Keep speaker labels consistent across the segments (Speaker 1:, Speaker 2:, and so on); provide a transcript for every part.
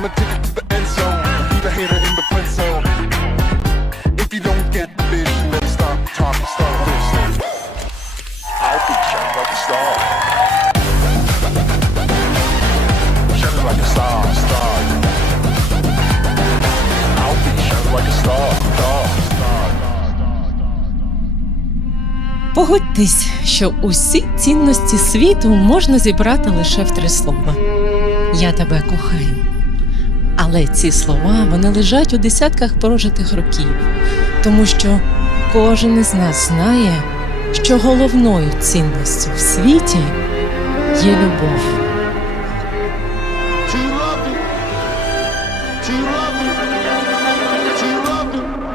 Speaker 1: I'm addicted to the end zone. Leave a hater in the friend zone. If you don't get the vision, then stop talking, start listening. I'll be shining like a star. Shining like a star, star. I'll be shining like a star, star.
Speaker 2: Погодьтесь, що усі цінності світу можна зібрати лише в три слова: Я тебе кохаю. Але ці слова вони лежать у десятках прожитих років, тому що кожен із нас знає, що головною цінністю в світі є любов.
Speaker 1: Love you.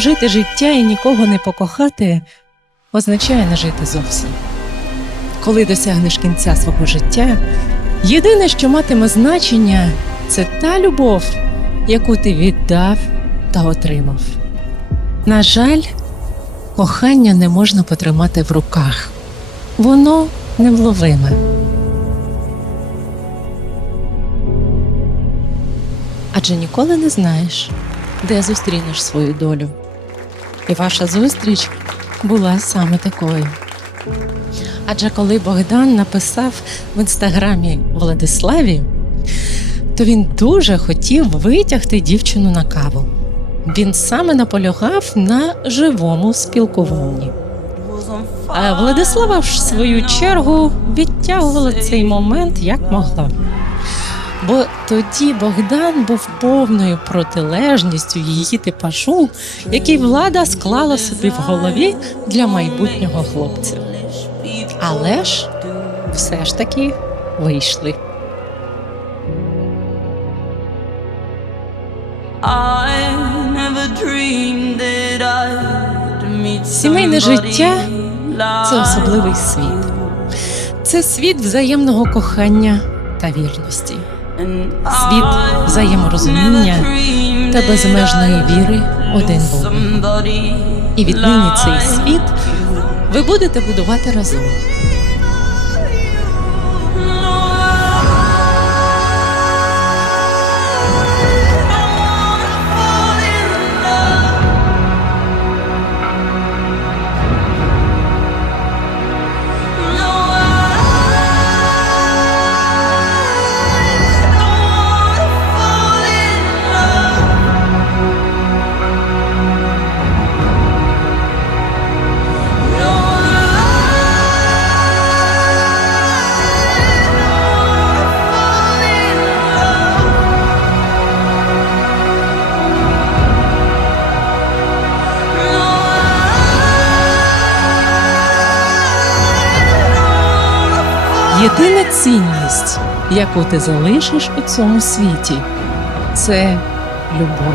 Speaker 2: Прожити життя і нікого не покохати означає не жити зовсім. Коли досягнеш кінця свого життя, єдине, що матиме значення, це та любов, яку ти віддав та отримав. На жаль, кохання не можна потримати в руках, воно невловиме. Адже ніколи не знаєш, де зустрінеш свою долю. І ваша зустріч була саме такою. Адже коли Богдан написав в інстаграмі Владиславі, то він дуже хотів витягти дівчину на каву. Він саме наполягав на живому спілкуванні. А Владислава, в свою чергу, відтягувала цей момент як могла. Бо тоді Богдан був повною протилежністю її типажу, який влада склала собі в голові для майбутнього хлопця. Але ж все ж таки вийшли. Сімейне життя це особливий світ. Це світ взаємного кохання та вірності, світ взаєморозуміння та безмежної віри один в одного. І віднині цей світ ви будете будувати разом. Єдина цінність, яку ти залишиш у цьому світі, це любов.